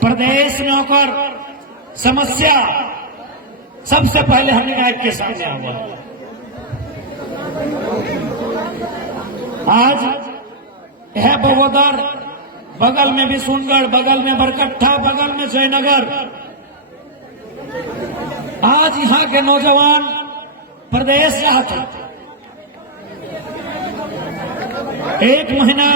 प्रदेश में होकर समस्या सबसे पहले हमने नायक के सामने आवा। आज यह बगोदर, बगल में विशुनगढ़, बगल में बरकट्ठा, बगल में जयनगर, आज यहाँ के नौजवान प्रदेश जाते, एक महीना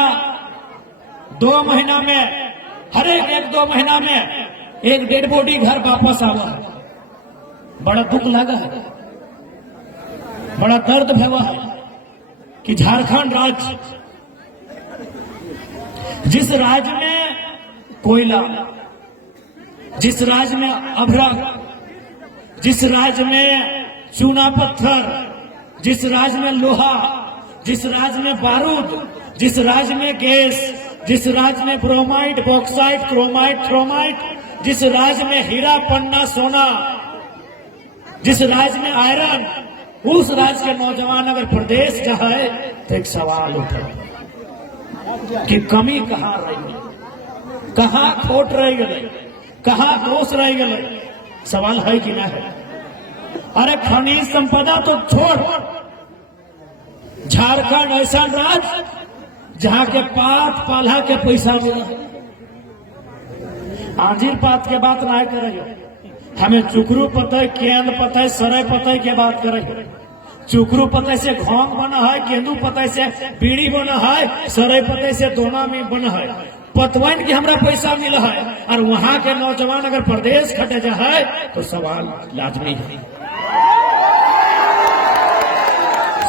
2 महीना में, हर एक 2 महीना में एक डेड बॉडी घर वापस आवा है। बड़ा दुख लगा है, बड़ा दर्द हुआ है कि झारखंड राज्य, जिस राज्य में कोयला, जिस राज्य में अभ्रक, जिस राज्य में चूना पत्थर, जिस राज्य में लोहा, जिस राज्य में बारूद, जिस राज्य में गैस, जिस राज्य में ब्रोमाइट, बॉक्साइट, क्रोमाइट, थ्रोमाइट, जिस राज्य में हीरा, पन्ना, सोना, जिस राज्य में आयरन, उस राज्य के नौजवान अगर प्रदेश जाए तो एक सवाल उठे कि कमी कहाँ रही, कहाँ खोट रह गए, कहाँ दोष रह गए। सवाल है कि ना है? अरे खनिज संपदा तो छोड़, झारखंड ऐसा राज्य जहाँ के पात पाला के पैसा मिला, आंजीर पात के बात ना करे, हमें चुकरू पतय, केंद्र पतय, सरय पतय के बात करे। चुकरू पतय से घोंग बना है, केंदू पतय से बीड़ी बना है, सरय पतय से दोना में बना है। पतवन की हमरा पैसा मिला है, और वहां के नौजवान अगर प्रदेश खटे जाए तो सवाल लाजमी है,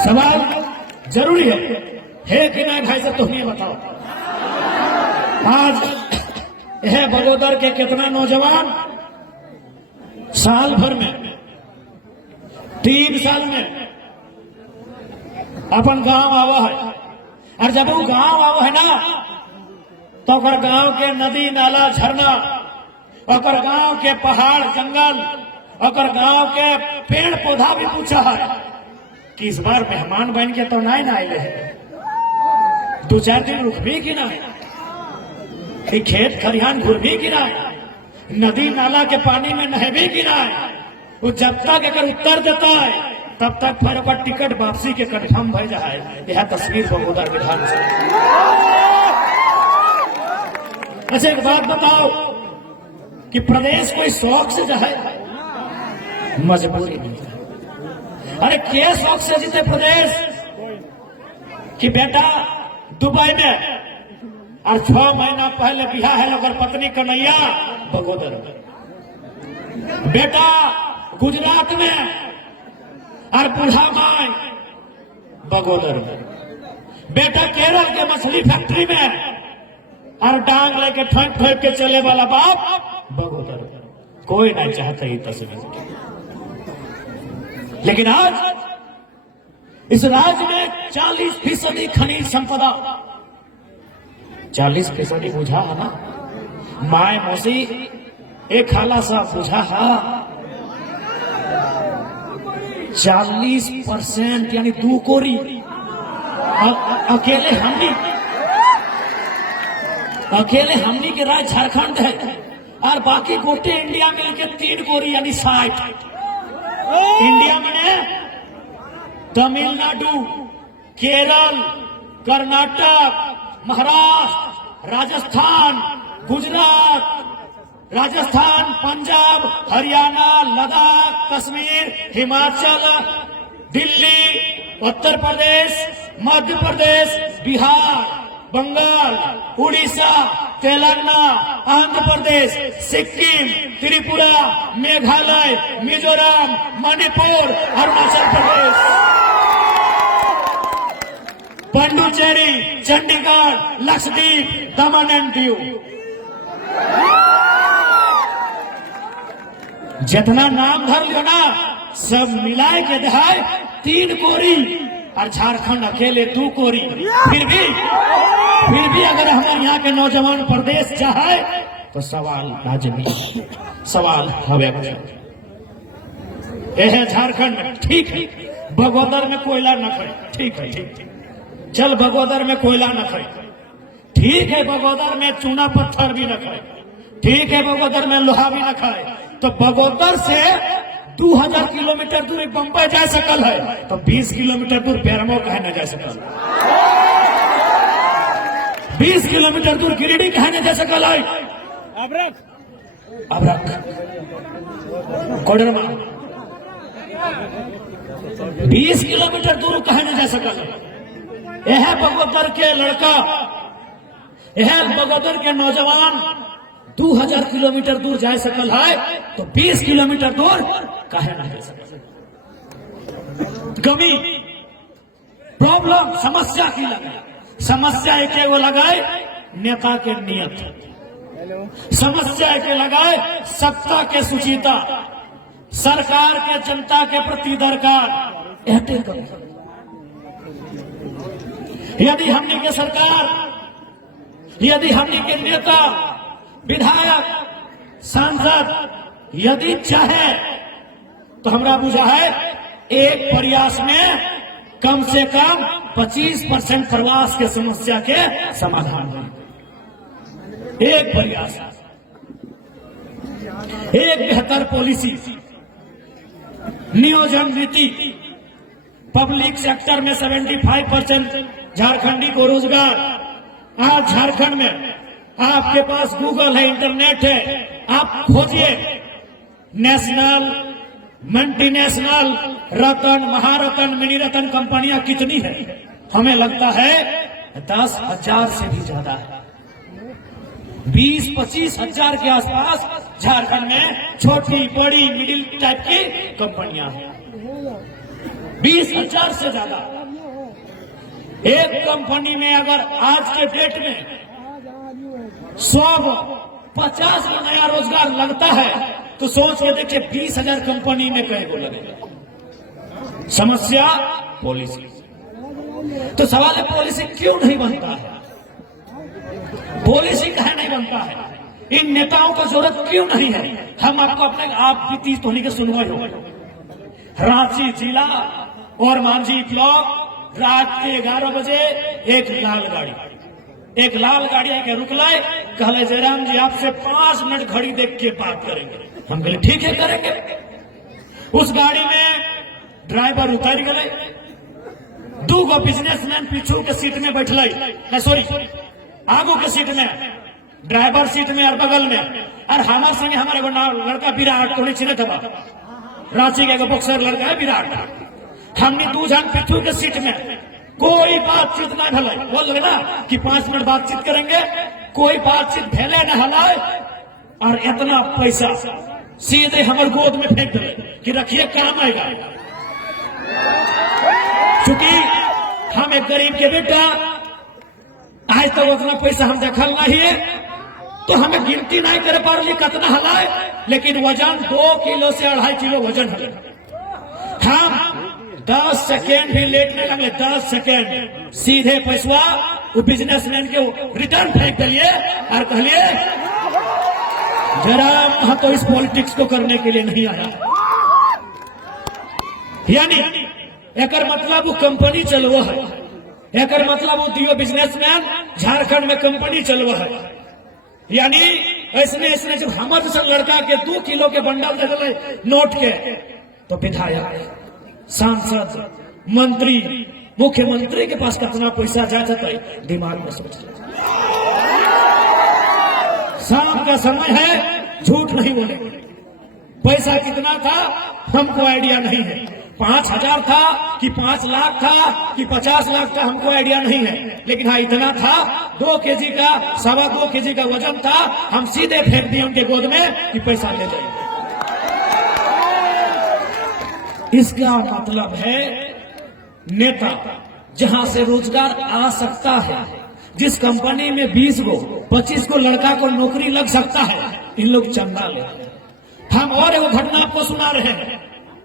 सवाल जरूरी है कि नहीं भाई साहब? तुम्हें बताओ, आज यह बगोदर के कितना नौजवान साल भर में, 3 साल में अपन गांव आवा है, और जब वो गांव आवा है ना तो अगर गांव के नदी नाला झरना, अगर गांव के पहाड़ जंगल, अगर गांव के पेड़ पौधा भी पूछा है कि इस बार मेहमान बन के तो नहीं ना आए, 2-4 दिन रुक भी कि नहीं, खेत खरिहान घुर भी कि नहीं, नदी नाला के पानी में नहबे की ना, वो जब तक अगर उत्तर देता है तब तक फिर ओकर टिकट वापसी के कंफर्म भय जाए। यह तस्वीर बगोदर विधानसभा। अच्छा एक बात बताओ कि प्रदेश कोई शौक से जाए, मजबूरी नहीं जाए। अरे क्या शौक से जीते प्रदेश कि बेटा दुबई में और 6 महीना पहले बिहार है लोग पत्नी कन्हैया बगोदर, बेटा गुजरात में और बूढ़ा माई बगोदर, बेटा केरल के मछली फैक्ट्री में और डांग लेके ठोक ठोक के चले वाला बाप बगोदर। कोई नहीं चाहता ये तस्वीर, लेकिन आज इस राज्य में 40% खनिज संपदा, 40% बुझा है ना माए मौसी, एक खाला सा बुझा है 40% यानी 2 कोरी अकेले हमनी के राज्य झारखंड है, और बाकी गोटे इंडिया मिलके 3 कोरी यानी 60। इंडिया में तमिलनाडु, केरल, कर्नाटक, महाराष्ट्र, राजस्थान, गुजरात, राजस्थान, पंजाब, हरियाणा, लद्दाख, कश्मीर, हिमाचल, दिल्ली, उत्तर प्रदेश, मध्य प्रदेश, बिहार, बंगाल, उड़ीसा, तेलंगाना, आंध्र प्रदेश, सिक्किम, त्रिपुरा, मेघालय, मिजोरम, मणिपुर, अरुणाचल प्रदेश, पुडुचेरी, चंडीगढ़, लक्षद्वीप, दमन एंड दीव, जितना नाम धर लो ना सब मिलाए के दहाय 3 कोरी, और झारखंड अकेले 2 कोरी। फिर भी अगर हमारे यहाँ के नौजवान प्रदेश चाहे तो सवाल लाजमी, सवाल हवे। यह झारखंड में ठीक है, बगोदर में कोयला न करे, ठीक है, चल बगोदर में कोयला न करे, ठीक है, बगोदर में चूना पत्थर भी न करे, ठीक है, बगोदर में लोहा भी न खाए, तो बगोदर से 2000 किलोमीटर दूर बंबई जा सकल है, तो 20 किलोमीटर दूर बेरमो कहे न जा सकल, 20 किलोमीटर दूर गिरिडीह कहे न जा सकल है, अबरख कोडरमा 20 किलोमीटर दूर कहे न जा सकल है। यह बगोदर के लड़का, यह बगोदर के नौजवान 2000 किलोमीटर दूर जा सकल है, तो 20 किलोमीटर दूर काहे ना जा सकल। गमी प्रॉब्लम समस्या की लगे, समस्या एक वो लगाए नेता के नियत, समस्या के लगाए सत्ता के सुचिता, सरकार के जनता के प्रति दरकार। यदि हमने के सरकार, यदि हमने के नेता, विधायक, सांसद यदि चाहे तो हमरा बुझा है एक प्रयास में कम से कम 25% प्रवास के समस्या के समाधान हो। एक प्रयास, एक बेहतर पॉलिसी, नियोजन नीति, पब्लिक सेक्टर में 75% झारखंडी को रोजगार। आज झारखंड में आपके पास गूगल है, इंटरनेट है, आप खोजिए नेशनल, मल्टीनेशनल, रतन, महारतन, मिनी रतन कंपनियां कितनी है। हमें लगता है 10,000 से भी ज्यादा है, 20-25 हजार के आसपास झारखंड में छोटी बड़ी मिडिल टाइप की कंपनियां हैं, 20,000 से ज्यादा। एक कंपनी में अगर आज के डेट में 150 का नया रोजगार लगता है, तो सोच के देखिए 20,000 कंपनी में कहीं को लगेगा। समस्या पॉलिसी। तो सवाल है पॉलिसी क्यों नहीं बनता है, पॉलिसी कहे नहीं बनता है, इन नेताओं को जरूरत क्यों नहीं है। हम आपको अपने आप की तीस धोनी के सुनवाई हो। रांची जिला और मांझी ब्लॉक रात के 11 बजे एक लाल गाड़ी आके रुक लाए, कहले जयराम जी आपसे 5 मिनट घड़ी देख के बात करेंगे। हम कहले ठीक है करेंगे। उस गाड़ी में ड्राइवर उतर गए, 2 गो बिजनेसमैन पीछू के सीट में बैठल, सॉरी आगू के सीट में, ड्राइवर सीट में और बगल में, और हमारे संगे हमारे लड़का विराट कोहली छिने था, रांची के बॉक्सर लड़का है विराट। हमने 2 जन पीछू के सीट में, कोई बातचीत न भले, बोल रहे ना कि 5 मिनट बातचीत करेंगे, कोई बातचीत भले न हलाए, और इतना पैसा सीधे हमारे गोद में फेंक दे कि रखिए काम आएगा। चूंकि हम एक गरीब के बेटा, आज तक उतना पैसा हम देखल नहीं है, तो हमें गिनती नहीं करे पा रही कितना हलाए, लेकिन वजन 2 किलो से 2.5 किलो वजन है। हम 10 सेकेंड भी लेट नहीं लगे, 10 सेकेंड सीधे पैसा वो बिजनेसमैन के रिटर्न फेंक दिए और कहलिए जरा हम तो इस पॉलिटिक्स को करने के लिए नहीं आया। यानी एक मतलब वो कंपनी चलवा है, एक मतलब वो दियो बिजनेसमैन झारखंड में कंपनी चलवा है। यानी ऐसने जब हमारे जैसे लड़का के 2 किलो के बंडल दे दिले नोट के, तो विधायक, सांसद, मंत्री, मुख्यमंत्री के पास कितना पैसा जाता है दिमाग में सोच। शाम का समय है, झूठ नहीं बोले, पैसा कितना था हमको आइडिया नहीं है, 5,000 था कि 5 लाख था कि 50 लाख था हमको आइडिया नहीं है, लेकिन हाँ इतना था, 2 केजी का 2.25 केजी का वजन था। हम सीधे फेंक दिए उनके गोद में कि पैसा ले जाएंगे। इसका मतलब है नेता जहां से रोजगार आ सकता है, जिस कंपनी में 20 को 25 को लड़का को नौकरी लग सकता है, इन लोग चंदा लेते हैं। हम और एक घटना आपको सुना रहे हैं,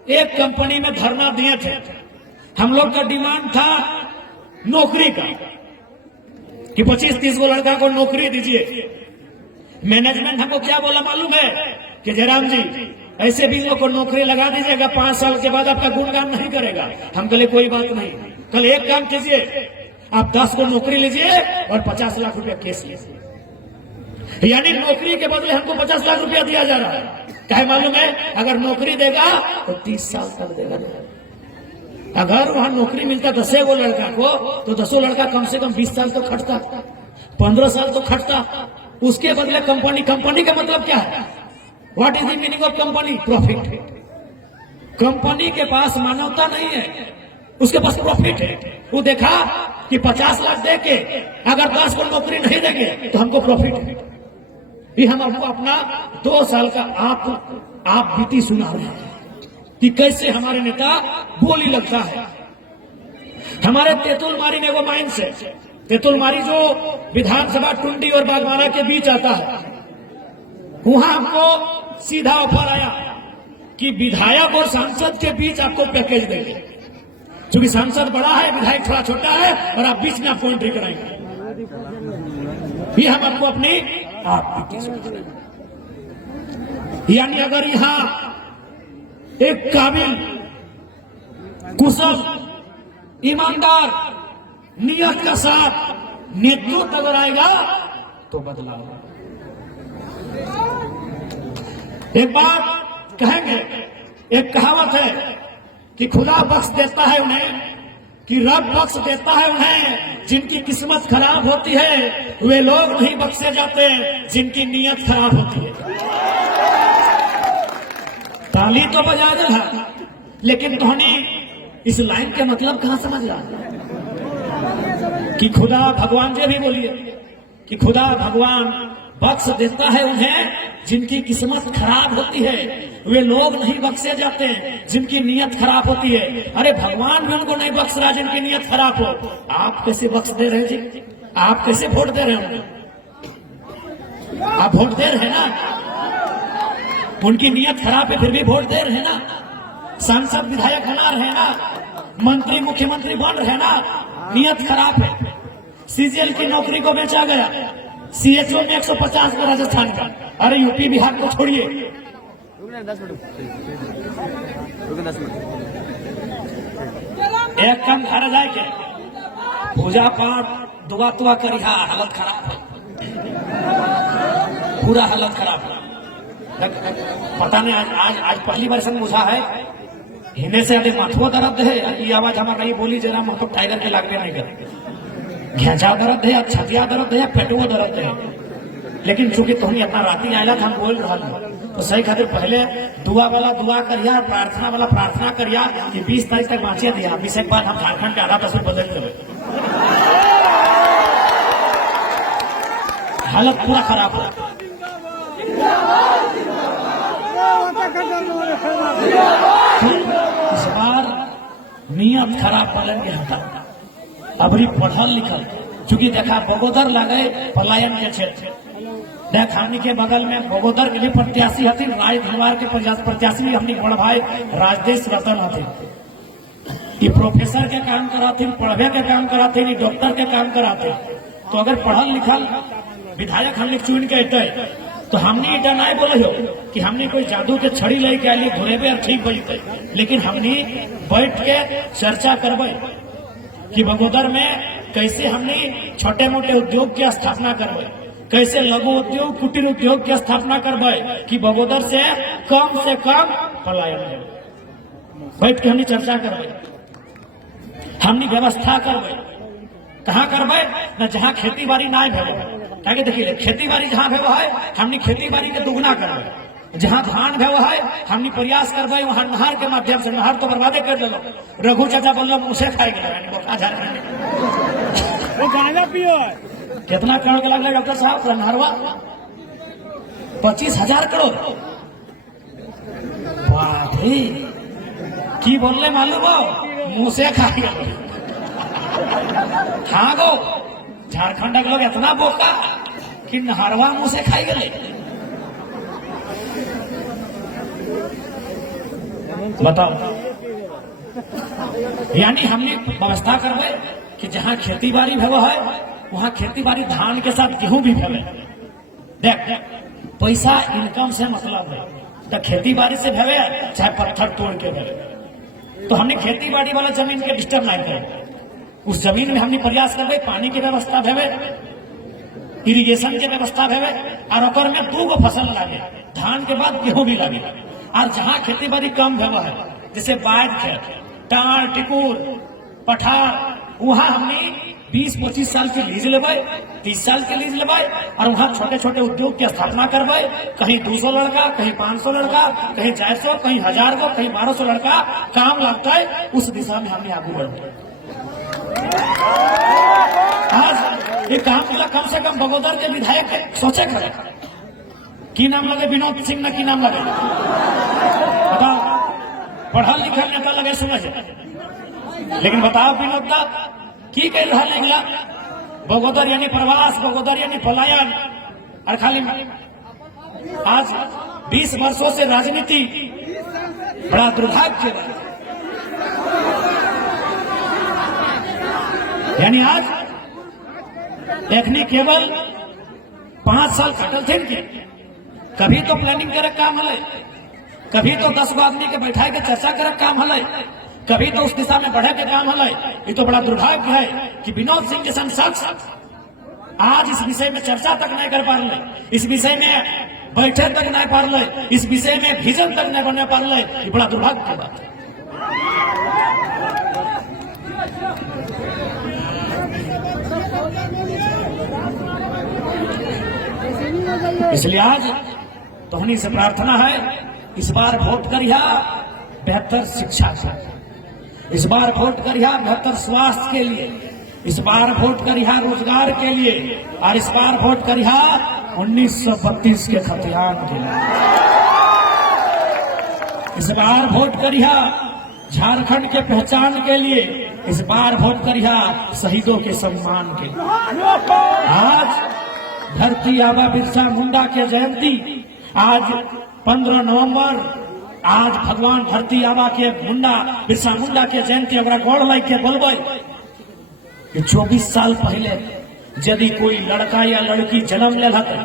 एक कंपनी में धरना दिए थे, हम लोग का डिमांड था नौकरी का कि 25-30 को लड़का को नौकरी दीजिए। मैनेजमेंट हमको क्या बोला मालूम है कि जयराम जी ऐसे भी लोग को नौकरी लगा दीजिएगा, 5 साल के बाद आपका गुणगान नहीं करेगा। हम कल कोई बात नहीं, कल एक काम कीजिए, आप 10 को नौकरी लीजिए और 50 लाख रुपया केस लीजिए। यानी नौकरी के बदले हमको 50 लाख रुपया दिया जा रहा है। क्या मालूम है, अगर नौकरी देगा तो 30 साल तक देगा। अगर वहां नौकरी मिलता 10 गो लड़का को, तो 10 लड़का कम से कम 20 साल तो खटता, 15 साल तो खटता। उसके बदले कंपनी का मतलब क्या है? What is the meaning of company? Profit. Company के पास मानवता नहीं है, उसके पास प्रॉफिट है। वो देखा कि 50 लाख दे के अगर 10 को नौकरी नहीं देंगे तो हमको प्रॉफिट है। ये हम आपको अपना 2 साल का आप बीती सुना रहे हैं कि कैसे हमारे नेता बोली लगता है। हमारे तेतुलमारी ने वो माइंड से, तेतुलमारी जो विधानसभा टुंडी और बागमारा के बीच आता है, वहां हमको सीधा ऑफर आया कि विधायक और सांसद के बीच आपको पैकेज देंगे। क्योंकि सांसद बड़ा है, विधायक थोड़ा छोटा है, और आप बीच में आपको एंट्री कराएंगे। ये हम आपको अपनी यानी अगर यहां एक काबिल, कुशल, ईमानदार, नियत के साथ नेतृत्व अगर आएगा तो बदलाव। एक बात कहेंगे, एक कहावत है कि खुदा बख्श देता है उन्हें, कि रब बख्श देता है उन्हें जिनकी किस्मत खराब होती है। वे लोग नहीं बख्शे जाते जिनकी नीयत खराब होती है। ताली तो बजा दे था, लेकिन धोनी इस लाइन के मतलब कहां समझ रहा? कि खुदा भगवान जी भी बोलिए कि खुदा भगवान बख्श देता है उन्हें जिनकी किस्मत खराब होती है। वे लोग नहीं बख्शे जाते जिनकी नीयत खराब होती है। अरे भगवान भी उनको नहीं बख्श रहा जिनकी नीयत खराब हो। आप कैसे बख्श दे रहे जी? आप कैसे वोट दे रहे हैं? आप वोट दे रहे हैं ना, उनकी नीयत खराब है फिर भी वोट दे रहे हैं ना। सांसद विधायक बना रहे हैं ना, मंत्री मुख्यमंत्री बन रहे हैं ना, नीयत खराब है। सीजीएल की नौकरी को बेचा गया, सीएचओ में 150 का राजस्थान का। अरे यूपी बिहार को छोड़िए, 10 मिनट एक कम घर जाए के पूजा पाठ दुआ तुआ करिहा, हालत खराब है, पूरा हालत खराब है। पता नहीं आज पहली बार संग बुझा है, हिने से अधिक माथुआ दर्द है। ये आवाज हमारा नहीं बोली जरा हम टाइगर के लागते नहीं करेंगे। घेचा दर्द है, छतिया दर्द है, पेटुआ दर्द है। लेकिन चूंकि तुम्हें अपना राती आयला हम बोल रहा तो सही खातिर पहले दुआ वाला दुआ करिया, प्रार्थना वाला प्रार्थना करिया कि 20 तारीख तक बाँचिया दिया। 20 के बाद हम झारखंड के आधा तस्वीर बदल देवे। हालत पूरा खराब है। इस बार नियत खराब पलंगे हटा। अबरी पढ़ल लिखल, चूंकि देखा बगोदर लगे पलायन के क्षेत्र, देख हमनी के बगल में बगोदर के भी प्रत्याशी हथिन, राय धनवार के प्रत्याशी भी हमनी बड़ भाई राजदेश रतन हथिन। ये प्रोफेसर के काम कराथिन, पढ़वे के काम कराथिन, डॉक्टर के काम कराथिन। तो अगर पढ़ल लिखल विधायक हमने चुन के अटे तो हमने इटा नहीं बोले हो कि हमने कोई जादू के छड़ी लेके आइए घुरेबे और ठीक बजते। लेकिन हमने बैठ के चर्चा करबे कि बगोदर में कैसे हमने छोटे मोटे उद्योग की स्थापना करबे, कैसे लघु उद्योग कुटीर उद्योग की स्थापना करबे कि बगोदर से कम पलायन हो। बैठ के हमने चर्चा करबे, हमने व्यवस्था करबे। कहाँ करबे न जहाँ खेती बाड़ी ना भेवे। ताकि देखिए खेती बाड़ी जहाँ भेव है हमने खेती बाड़ी के दुगना करबे। जहाँ धान भेव है हमने प्रयास करबे वहाँ नहर के माध्यम से, नहर तो बर्बादे कर दिलो। रघु चाचा बोल मुँह खाए वो गांजा पियो। कितना करोड़ का लगला डॉक्टर साहब नहरवा? 25,000 करोड़। बाप रे, की बोलने मालूम हो? मुँह से खाए। हाँ गो झारखंड के लोग इतना बोका कि नहरवा मुंह से खाई गए। बताओ, यानी हमने व्यवस्था करबे कि जहाँ खेती बाड़ी भेव है वहाँ खेती बाड़ी धान के साथ गेहूं भी भेवे। देख पैसा इनकम से मतलब है, तो खेती बाड़ी से भेवे चाहे पत्थर तोड़ के भेवे। तो हमने खेती बाड़ी वाला जमीन के डिस्टर्ब नहीं करें। उस जमीन में हमने प्रयास कर पानी की व्यवस्था भेवे, इरिगेशन के व्यवस्था भेवे और ओकर में 2 गो फसल लागे, धान के बाद गेहूं भी लागे। और जहाँ खेती बाड़ी कम भेवा है, जैसे बाढ़ खेत, टार टिकुर पठार, वहां हमने 20-25 साल के लीज लेबै, 30 साल के लीज लेबै और वहां छोटे छोटे उद्योग की स्थापना करबै। कहीं 200 लड़का, कहीं 500 लड़का, कहीं 400, कहीं 1000 गो, कहीं 1200 लड़का काम लगता है। उस दिशा में हमने आगे बढ़े। आज ये काम कम से कम बगोदर के विधायक सोचे करे की नाम लगे, विनोद सिंह ना की नाम लगे, बताओ। पढ़ल लिखल नेता लगे समझ, लेकिन बताओ विनोद दा की कह रहा निकला, बगोदर यानी प्रवास, बगोदर यानी पलायन। और खाली आज 20 वर्षों से राजनीति बड़ा दुर्भाग्य है। यानी आज देखनी केवल 5 साल कटल थे के, कभी तो प्लानिंग करे काम हले, कभी तो 10 गो आदमी के बैठाए के चर्चा करे काम हले, कभी तो उस दिशा में बढ़े के काम हले। ये तो बड़ा दुर्भाग्य है कि विनोद सिंह के सांसद आज इस विषय में चर्चा तक नहीं कर पा रहे, इस विषय में बैठे तक नहीं पा रहे, इस विषय में विजन तक नहीं बने पा रहे। ये बड़ा दुर्भाग्य की बात है। इसलिए आज तोहनी से प्रार्थना है, इस बार वोट करिया बेहतर शिक्षा के, इस बार वोट करिया बेहतर स्वास्थ्य के लिए, इस बार वोट करिया रोजगार के लिए, और इस बार वोट करिया 1932 के खतियान के लिए। इस बार वोट करिया झारखंड के पहचान के लिए, इस बार वोट करिया शहीदों के सम्मान के लिए। आज धरती आबा बिरसा मुंडा के जयंती, आज 15 नवंबर, आज भगवान धरती आबा के मुंडा बिरसा मुंडा के जयंती अगर गौड़ लाइक के बोलबे कि 24 साल पहले यदि कोई लड़का या लड़की जन्म ले लेते,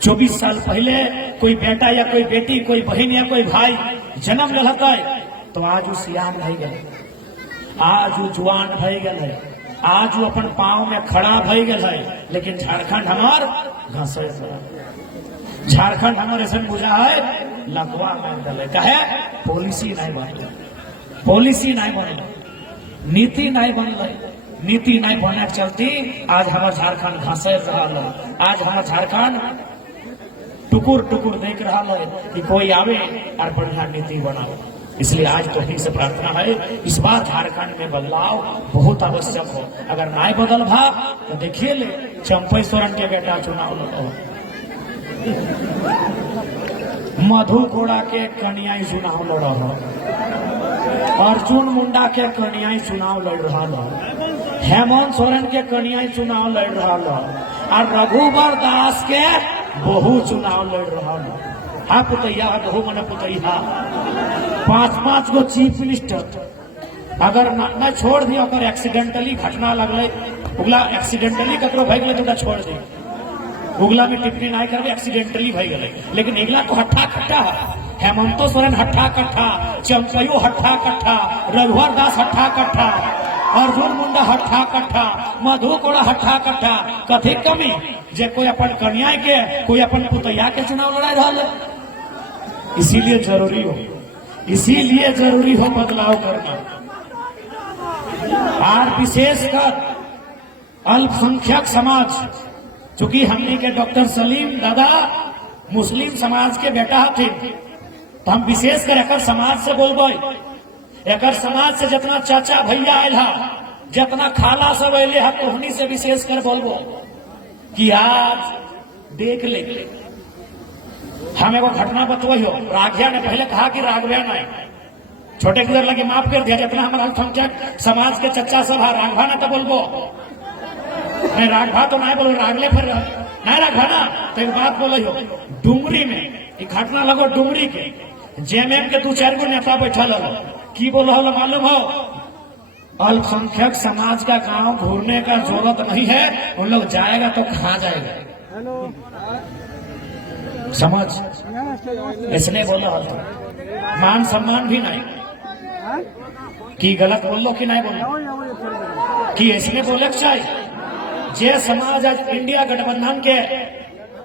24 साल पहले कोई बेटा या कोई बेटी, कोई बहन या कोई भाई जन्म ले लेते, तो आज वो सियान भई गए, आज वो जुआन भई गए, आज वो अपन पांव में खड़ा भई गए। लेकिन झारखंड हमार घसे, झारखंड हमारे ऐसा बुझा है लकवा में डले, कहे पॉलिसी नहीं बन, पॉलिसी नहीं बन, नीति नहीं बन, नीति नहीं बनने के चलती आज हमारा झारखंड घसे रहा है। आज हमारा झारखंड टुकुर टुकुर देख रहा है कि कोई आवे और बढ़िया नीति बनाओ। इसलिए आज तो ही से प्रार्थना है, इस बार झारखंड में बदलाव बहुत आवश्यक हो। अगर नहीं बदल भा तो देखिए ले चंपेश्वरन के बेटा चुनाव लड़ो, मधु कोड़ा के कन्याई चुनाव लड़ रहा, अर्जुन मुंडा के कन्याई चुनाव लड़ रहा, हेमंत सोरेन के कन्याई चुनाव लड़ रहा, और रघुवर दास के बहु चुनाव लड़ रहा। हाँ पुतैया, बहु मने पुतैया, 5-5 गो चीफ मिनिस्टर अगर न छोड़ दिया, अगर एक्सीडेंटली घटना लगले, उगला एक्सीडेंटली ककरो भई गए तो छोड़ दी, उगला में टिप्पणी नहीं करबे, एक्सीडेंटली भई गए। लेकिन इगला तो हट्ठा कट्ठा, हेमंतो सोरेन हट्ठा कट्ठा, चंपयू हट्ठा कट्ठा, रघुवर दास हट्ठा कट्ठा, अर्जुन मुंडा हट्ठा कट्ठा, मधु कोड़ा हट्ठा कट्ठा। कथी कमी जे कोई अपन कन्या के, कोई अपन पुतैया के चुनाव लड़ा रहा है। इसीलिए जरूरी हो, इसीलिए जरूरी हो बदलाव करना। और विशेषकर अल्पसंख्यक समाज, चूंकि हमने के डॉक्टर सलीम दादा मुस्लिम समाज के बेटा थे, तो हम विशेषकर एक समाज से बोलबे, एक समाज से जितना चाचा भैया आयल है, जितना खाला सब अले है, तोहनी से विशेषकर बोलबो कि आज देख ले। हम एगो घटना बतवई हो, राघिया ने पहले कहा कि राघविया नहीं, छोटे किधर लगे माफ कर दिया, जितना हमारा अल्पसंख्यक समाज के चच्चा सब है, राघवा ने तो बोलबो नहीं, राघवा तो नहीं बोलो, रागले फिर नहीं राघवा ना। तो एक बात बोलो हो, डुंगरी में एक घटना लगो, डुंगरी के जेएमएम के 2-4 गो नेता बैठा लो, की बोलो हो मालूम हो, अल्पसंख्यक समाज का गांव घूरने का जरूरत नहीं है, उन लोग जाएगा तो कहाँ जाएगा, समझ, इसने बोलो मान सम्मान भी नहीं कि गलत बोल लो कि नहीं बोलो, कि इसने बोले चाहिए जे समाज आज इंडिया गठबंधन के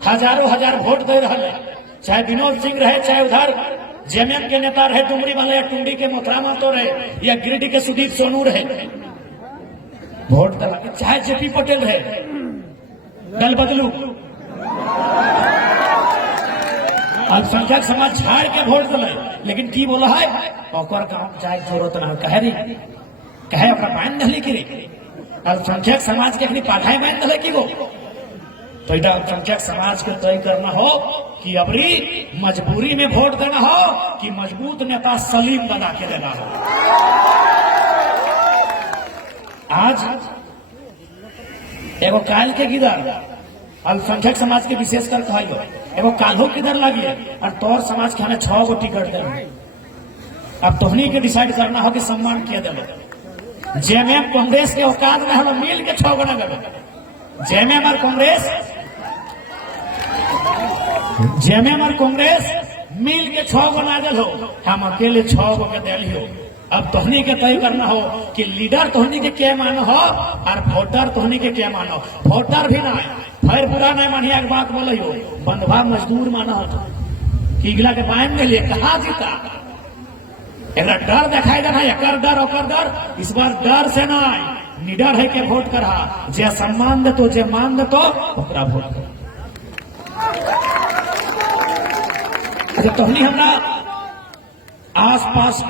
हजारों हजार वोट दे रहा है, चाहे विनोद सिंह रहे, चाहे उधर जेएमएम के नेता रहे, डुमरी वाले या टुंडी के मोथरामा तो रहे, या गिरिडीह के सुदीप सोनू रहे, वोट दला, चाहे जेपी पटेल रहे, दल बदलू, अल्पसंख्यक समाज झाड़ के वोट दिले, लेकिन की बोला है ओकर गांव जाए जरूरत ना कहे रही, कहे अपना बांध दली की अल्पसंख्यक समाज के अपनी पाठाई बांध दले की वो, तो इधर अल्पसंख्यक समाज को तय करना हो कि अबरी मजबूरी में वोट देना हो कि मजबूत नेता सलीम बना के देना हो। आज एगो काल के गिदर अल्पसंख्यक समाज के विशेषकर कहो, एगो काल्हो किधर लगी और तोर समाज के हमें 6 गो टिकट दे, अब तोहनी के डिसाइड करना हो कि सम्मान किया दे। जेएमएम कांग्रेस के औकात में हम मिल के 6 गो न गए, जेएमएम और कांग्रेस मिल के 6 गो ना गल हो, हम अकेले 6 गो के दिली हो। अब तोहनी के तय करना हो कि लीडर तोहनी के क्या मानो हो और वोटर तोहनी के क्या मानो। वोटर भी ना फिर बुरा नहीं मानिया के बात बोले हो, बंधवा मजदूर माना हो कि इगला के बाइन में लिए कहा जीता, एक डर दिखाई देना, एक डर ओकर डर, इस बार डर से ना निडर है के वोट करा, जे सम्मान दे तो जे मान दे तो ओकरा वोट कर। अच्छा तोहनी हमरा आस पास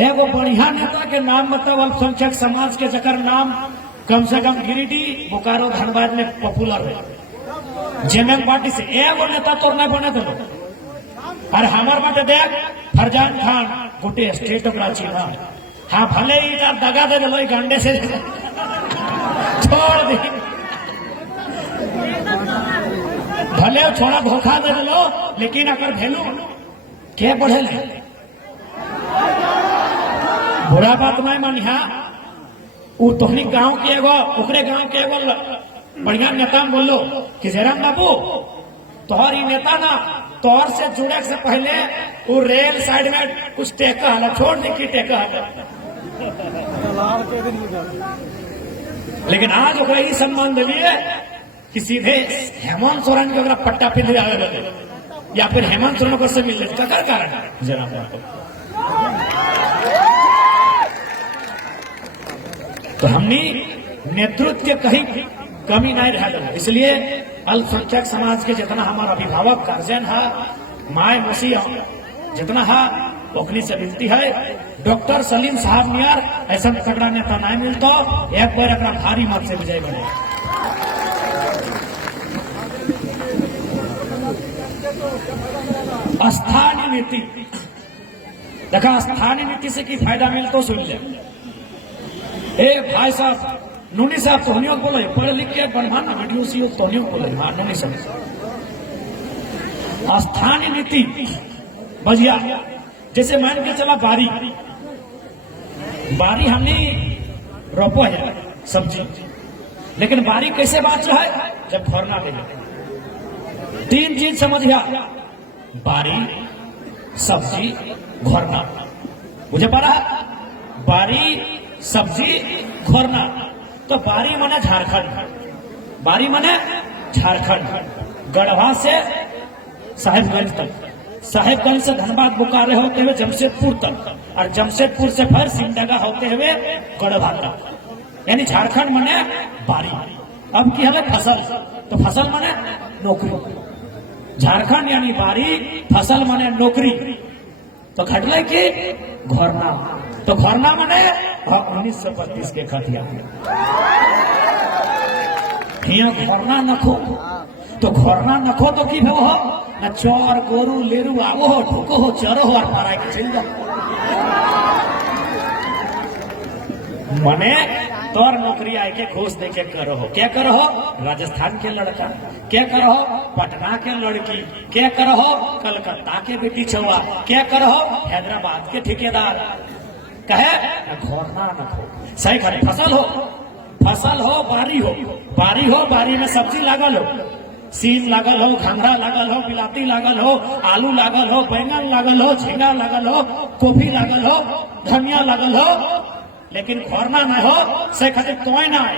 एगो बढ़िया नेता के नाम बताओ अल्पसंख्यक समाज के, जकर नाम कम से कम गिरिडीह, बोकारो, धनबाद में पॉपुलर है। जेएमएम पार्टी से एगो नेता तोर नहीं बने दो, अरे हमार बाटे देख फरजान खान गोटे स्टेट ओकरा चिन्ह, हाँ भले ही दगा दे दिलो गंडे से छोड़ दी, भले छोड़ा धोखा दे दिलो, लेकिन अगर भेलू के बढ़े ले बुरा बात नहीं मानिया। वो तोहनी गांव के एगो ओकरे गांव के एगो बढ़िया नेता बोलो कि जयराम बाबू तोहर ही नेता ना, तोहर से जुड़े से पहले वो रेल साइड में कुछ टेका हला, छोड़ दी की टेका हला, लेकिन आज ओकरा ही सम्मान दिलिए कि सीधे हेमंत सोरेन के पट्टा पिंधे आवे लगे, या फिर हेमंत सोरेन को से मिल ले ककर कारण जरा तो हमने नेतृत्व के कहीं कमी नहीं रह, इसलिए अल्पसंख्यक समाज के जितना हमारा अभिभावक गार्जियन है, माए मौसी जितना है ओखनी से मिलती है। डॉक्टर सलीम साहब नियर ऐसा तगड़ा नेता नहीं मिलता, एक बार अपना भारी मत से विजय बने। स्थानीय नीति देखा, स्थानीय नीति से की फायदा मिलता सुन ले। ए भाई साहब नूनी साहब तोहनियों बोले, पढ़ लिख के बनवाना वीडियो सी तोहनियों बोले, हाँ नूनी साहब स्थानीय नीति बजिया, जैसे मान के चला बारी हमने रोपो है सब्जी, लेकिन बारी कैसे बात रहा है जब फरना देगा। 3 चीज समझिया, बारी, सब्जी, घोरना, मुझे पड़ा बारी, सब्जी, घोरना। तो बारी माने झारखंड, बारी माने झारखंड, गढ़वा से साहेबगंज तक, साहेबगंज से धनबाद बोकारो होते हुए जमशेदपुर तक, और जमशेदपुर से फिर सिमडेगा होते हुए गढ़वा तक, यानी झारखंड माने बारी। अब की है फसल, तो फसल माने नौकरी, झारखंड यानी बारी, फसल माने नौकरी। तो घटले की घोरना, तो घोरना माने 1932 के खतिया घोरना नखो, तो घोरना नखो तो की हो न चोर गोरू लेरू आवो हो, ढुको हो, चरो हो और पारा के चल जाओ। मने तोर नौकरी आए के घूस दे के करो हो, क्या करो हो राजस्थान के लड़का, क्या करो हो पटना के लड़की, क्या करो हो कलकत्ता के बेटी छुआ, क्या करो हो हैदराबाद के ठेकेदार। कहे घोरना नखो, सही करे। फसल हो, फसल हो, बारी हो, बारी हो, बारी में सब्जी लागल हो, सीम लागल हो, घंघा लागल हो, बिलाती लागल हो, आलू लागल हो, बैंगन लागल हो, झींगा लागल हो, गोभी लागल हो, धनिया लागल हो, लेकिन घोरना न हो, से खातिर कोई ना आए।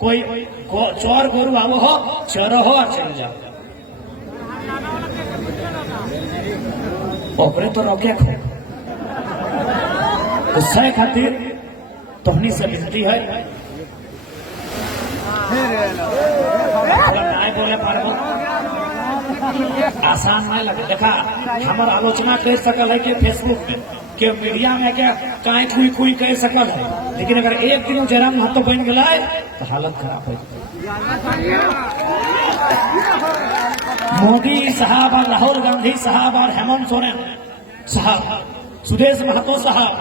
कोई चोर गोरू आवो हो चरो हो और चल जाओ ओकरे तो रोके खो उससे खातिर तोहनी से विनती है नहीं बोले पारबो आसान नहीं लगे देखा हमार आलोचना कर सकल है कि फेसबुक में के मीडिया में क्या काहे कुई कुई कह सकल है लेकिन अगर एक दिन जरा महत्व बन गया तो हालत खराब हो मोदी साहब और राहुल गांधी साहब और हेमंत सोरेन साहब सुदेश महतो साहब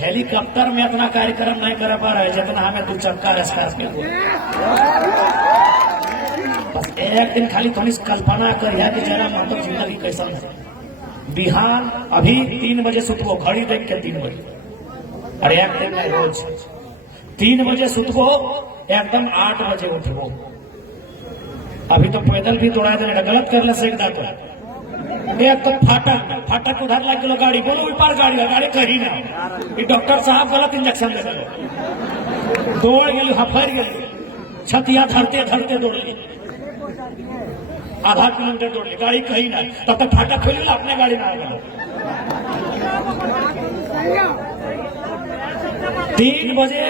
हेलीकॉप्टर में अपना कार्यक्रम नहीं कर पा रहे जितना हमें 2 चक्का स्कॉर्पियो बस एक दिन खाली थोड़ी कल्पना करिए कि जरा महतो जिंदगी कैसा है बिहान अभी 3 बजे सुतबो घड़ी देख के 3 बजे और एक दिन नहीं रोज 3 बजे सुतबो एकदम 8 बजे उठबो अभी तो पैदल भी दौड़ा देने गलत करने से एक तो फाटक उधर लग गया गाड़ी बोलो ऊपर गाड़ी कहीं ना ये डॉक्टर साहब गलत इंजेक्शन दे दिले दौड़ गई हफर गई छतिया धरते धरते दौड़ ली आधा किलोमीटर दौड़ ली गाड़ी कहीं ना तब तक फाटक खोली अपने गाड़ी ना आ 3 बजे